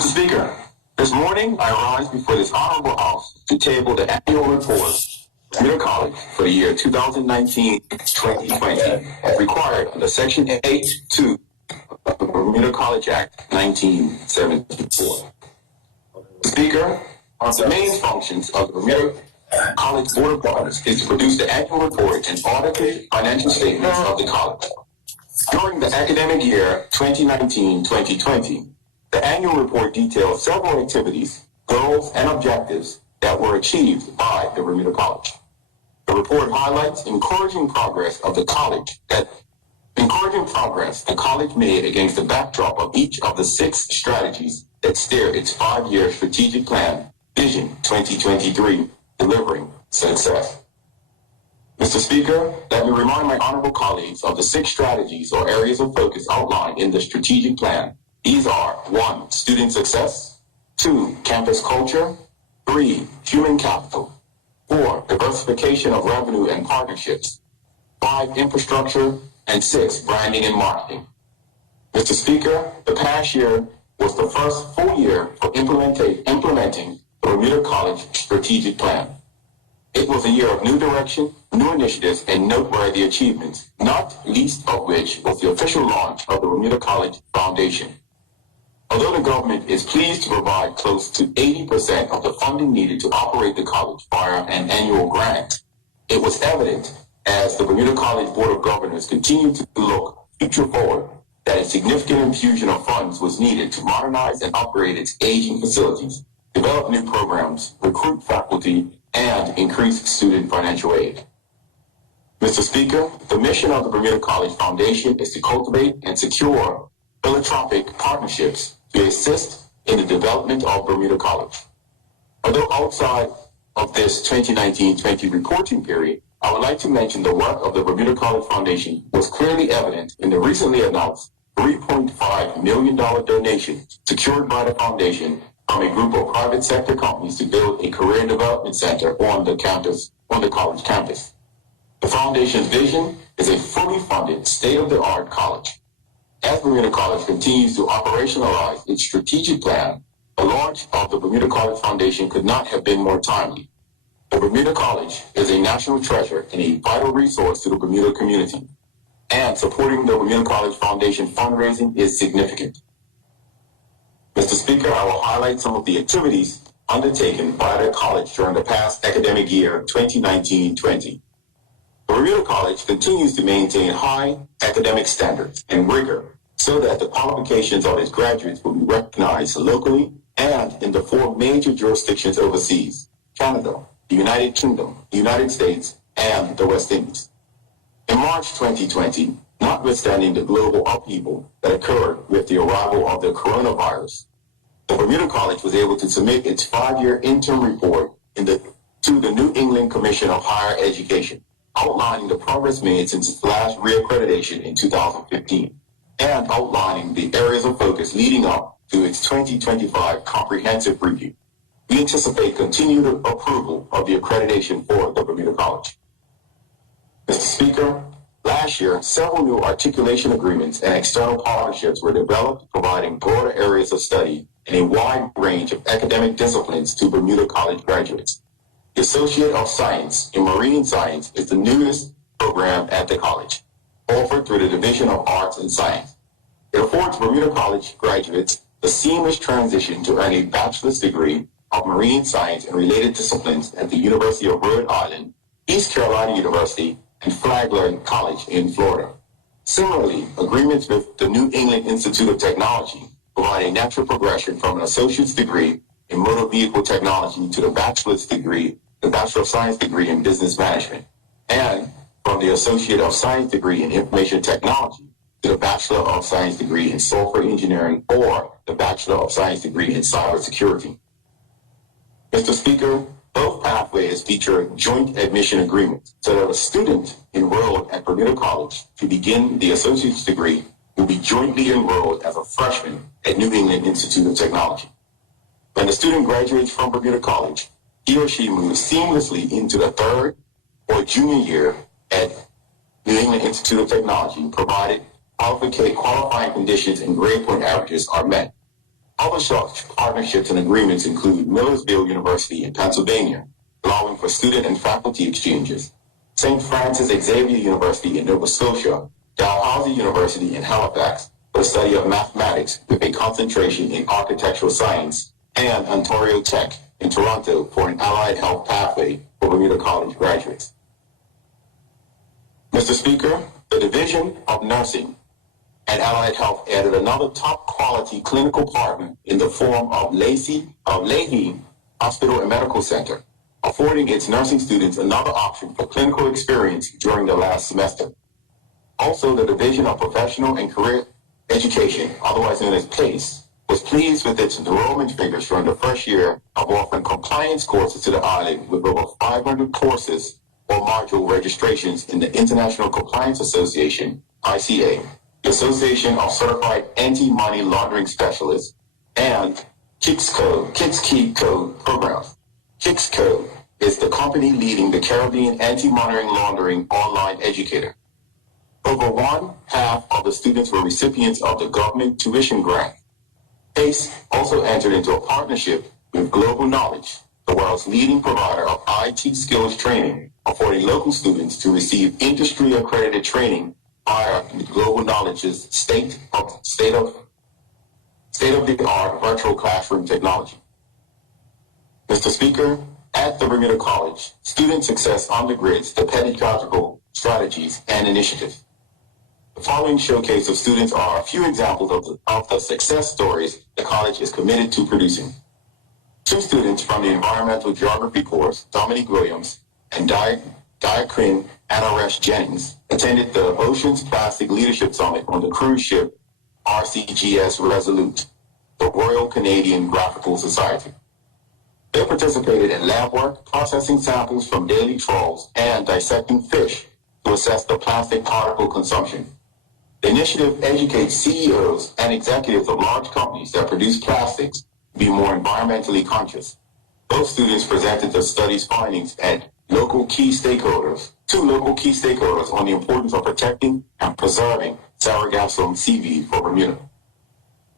Mr. Speaker, this morning I rise before this honorable House to table the annual report of Bermuda College for the year 2019-2020, as required under Section 8.2 of the Bermuda College Act 1974. Speaker, one of the main functions of the Bermuda College Board of Governors is to produce the annual report and audited financial statements of the college. During the academic year 2019-2020, the annual report details several activities, goals, and objectives that were achieved by the Bermuda College. The report highlights encouraging progress the college made against the backdrop of each of the 6 strategies that steer its 5-year strategic plan, Vision 2023, delivering success. Mr. Speaker, let me remind my honorable colleagues of the 6 strategies or areas of focus outlined in the strategic plan. These are 1. Student success, 2. Campus culture, 3. Human capital, 4. Diversification of revenue and partnerships, 5. Infrastructure, and 6. Branding and marketing. Mr. Speaker, the past year was the first full year for implementing the Bermuda College strategic plan. It was a year of new direction, new initiatives, and noteworthy achievements, not least of which was the official launch of the Bermuda College Foundation. Although the government is pleased to provide close to 80% of the funding needed to operate the college via an annual grant, it was evident as the Bermuda College Board of Governors continued to look future forward that a significant infusion of funds was needed to modernize and upgrade its aging facilities, develop new programs, recruit faculty, and increase student financial aid. Mr. Speaker, the mission of the Bermuda College Foundation is to cultivate and secure philanthropic partnerships to assist in the development of Bermuda College. Although outside of this 2019-20 reporting period, I would like to mention the work of the Bermuda College Foundation was clearly evident in the recently announced $3.5 million donation secured by the foundation from a group of private sector companies to build a career development center on the college campus. The foundation's vision is a fully funded, state-of-the-art college. As Bermuda College continues to operationalize its strategic plan, the launch of the Bermuda College Foundation could not have been more timely. The Bermuda College is a national treasure and a vital resource to the Bermuda community, and supporting the Bermuda College Foundation fundraising is significant. Mr. Speaker, I will highlight some of the activities undertaken by the college during the past academic year 2019-20. The Bermuda College continues to maintain high academic standards and rigor so that the qualifications of its graduates will be recognized locally and in the 4 major jurisdictions overseas: Canada, the United Kingdom, the United States, and the West Indies. In March 2020, notwithstanding the global upheaval that occurred with the arrival of the coronavirus, the Bermuda College was able to submit its 5-year interim report to the New England Commission of Higher Education, outlining the progress made since its last reaccreditation in 2015, and outlining the areas of focus leading up to its 2025 comprehensive review. We anticipate continued approval of the accreditation for the Bermuda College. Mr. Speaker, last year, several new articulation agreements and external partnerships were developed, providing broader areas of study and a wide range of academic disciplines to Bermuda College graduates. The Associate of Science in Marine Science is the newest program at the college, offered through the Division of Arts and Science. It affords Bermuda College graduates the seamless transition to earn a bachelor's degree of marine science and related disciplines at the University of Rhode Island, East Carolina University, and Flagler College in Florida. Similarly, agreements with the New England Institute of Technology provide a natural progression from an associate's degree in motor vehicle technology to the Bachelor of Science degree in business management, and from the Associate of Science degree in information technology to the Bachelor of Science degree in software engineering or the Bachelor of Science degree in cybersecurity. Mr. Speaker, both pathways feature joint admission agreements so that a student enrolled at Bermuda College to begin the associate's degree will be jointly enrolled as a freshman at New England Institute of Technology. When the student graduates from Bermuda College, he or she moves seamlessly into the 3rd or junior year at New England Institute of Technology, provided qualifying conditions and grade point averages are met. Other such partnerships and agreements include Millersville University in Pennsylvania, allowing for student and faculty exchanges, St. Francis Xavier University in Nova Scotia, Dalhousie University in Halifax for the study of mathematics with a concentration in architectural science, and Ontario Tech in Toronto for an allied health pathway for Bermuda College graduates. Mr. Speaker, the Division of Nursing and Allied Health added another top quality clinical partner in the form of Leahy Hospital and Medical Center, affording its nursing students another option for clinical experience during the last semester. Also, the Division of Professional and Career Education, otherwise known as PACE, was pleased with its enrollment figures during the first year of offering compliance courses to the island with over 500 courses or module registrations in the International Compliance Association, ICA, the Association of Certified Anti-Money Laundering Specialists, and KICS Code programs. KICS Code is the company leading the Caribbean anti-money laundering online educator. Over one-half of the students were recipients of the government tuition grant. PACE also entered into a partnership with Global Knowledge, the world's leading provider of IT skills training, affording local students to receive industry-accredited training via Global Knowledge's state-of-the-art virtual classroom technology. Mr. Speaker, at the Bermuda College, student success undergirds the pedagogical strategies and initiatives. The following showcase of students are a few examples of the success stories the college is committed to producing. Two students from the Environmental Geography course, Dominique Williams and Diakrin Anaresh Jennings, attended the Oceans Plastic Leadership Summit on the cruise ship RCGS Resolute, the Royal Canadian Graphical Society. They participated in lab work, processing samples from daily trawls, and dissecting fish to assess the plastic particle consumption. The initiative educates CEOs and executives of large companies that produce plastics to be more environmentally conscious. Both students presented the study's findings at two local key stakeholders on the importance of protecting and preserving Sargassum seaweed for Bermuda.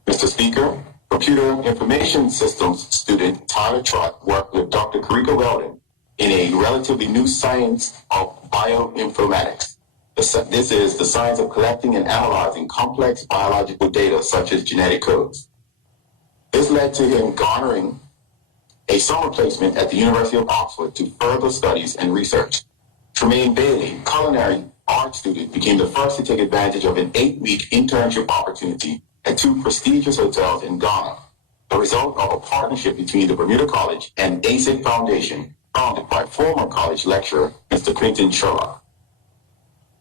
Mr. Speaker, Computer Information Systems student Tyler Trott worked with Dr. Karika Weldon in a relatively new science of bioinformatics. This is the science of collecting and analyzing complex biological data such as genetic codes. This led to him garnering a summer placement at the University of Oxford to further studies and research. Tremaine Bailey, culinary art student, became the first to take advantage of an 8-week internship opportunity at two prestigious hotels in Ghana, the result of a partnership between the Bermuda College and ASIC Foundation, founded by former college lecturer Mr. Clinton Sherlock.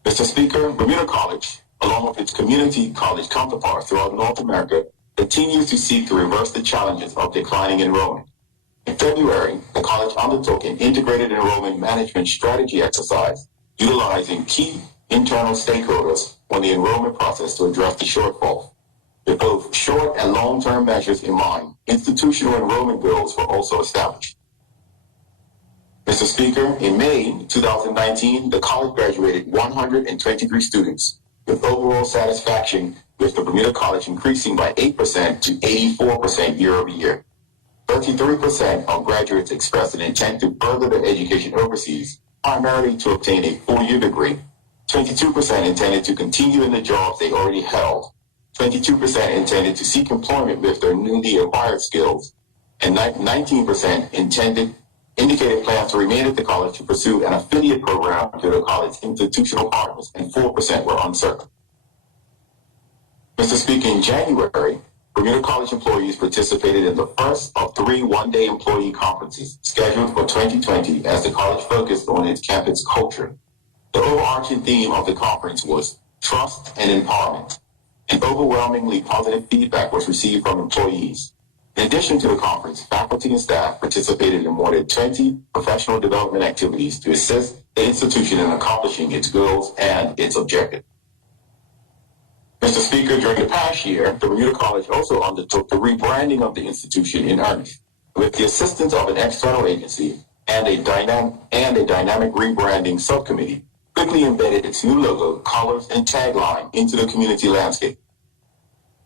Mr. Speaker, Bermuda College, along with its community college counterparts throughout North America, continues to seek to reverse the challenges of declining enrollment. In February, the college undertook an integrated enrollment management strategy exercise, utilizing key internal stakeholders on the enrollment process to address the shortfall. With both short and long-term measures in mind, institutional enrollment goals were also established. Mr. Speaker, in May 2019, the college graduated 123 students, with overall satisfaction with the Bermuda College increasing by 8% to 84% year over year. 33% of graduates expressed an intent to further their education overseas, primarily to obtain a four-year degree. 22% intended to continue in the jobs they already held. 22% intended to seek employment with their newly acquired skills, and 19% indicated plans to remain at the college to pursue an affiliate program to the college's institutional partners, and 4% were uncertain. Mr. Speaker, in January, Bermuda College employees participated in the first of 3 one-day employee conferences scheduled for 2020 as the college focused on its campus culture. The overarching theme of the conference was trust and empowerment, and overwhelmingly positive feedback was received from employees. In addition to the conference, faculty and staff participated in more than 20 professional development activities to assist the institution in accomplishing its goals and its objectives. Mr. Speaker, during the past year, the Bermuda College also undertook the rebranding of the institution in earnest, with the assistance of an external agency and a dynamic rebranding subcommittee, quickly embedded its new logo, colors, and tagline into the community landscape.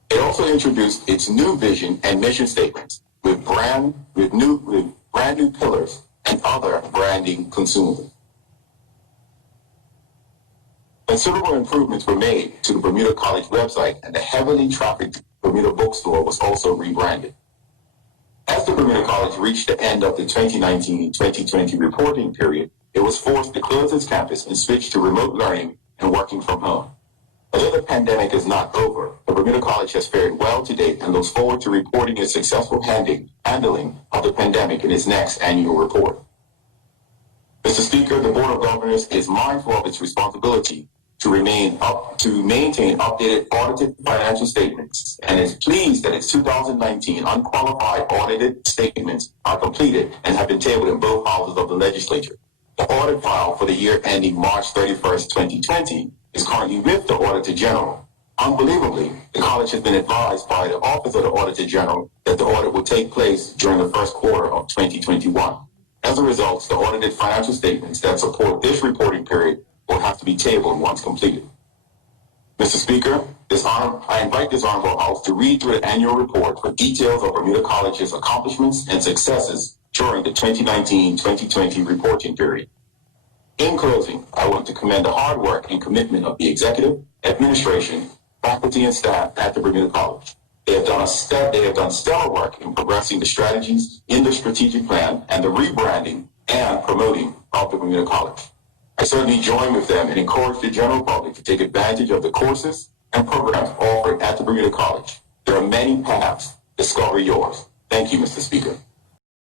It also introduced its new vision and mission statements with brand new pillars and other branding consumables. Considerable improvements were made to the Bermuda College website, and the heavily trafficked Bermuda bookstore was also rebranded. As the Bermuda College reached the end of the 2019-2020 reporting period, it was forced to close its campus and switch to remote learning and working from home. Although the pandemic is not over, the Bermuda College has fared well to date and looks forward to reporting its successful handling of the pandemic in its next annual report. Mr. Speaker, the Board of Governors is mindful of its responsibility to maintain updated audited financial statements and is pleased that its 2019 unqualified audited statements are completed and have been tabled in both houses of the legislature. The audit file for the year ending March 31st, 2020 is currently with the Auditor General. Unbelievably, the college has been advised by the Office of the Auditor General that the audit will take place during the first quarter of 2021. As a result, the audited financial statements that support this reporting period will have to be tabled once completed. Mr. Speaker, I invite this Honorable House to read through the annual report for details of Bermuda College's accomplishments and successes during the 2019-2020 reporting period. In closing, I want to commend the hard work and commitment of the executive, administration, faculty, and staff at the Bermuda College. They have done stellar work in progressing the strategies in the strategic plan and the rebranding and promoting of the Bermuda College. I certainly join with them and encourage the general public to take advantage of the courses and programs offered at the Bermuda College. There are many paths. Discover yours. Thank you, Mr. Speaker.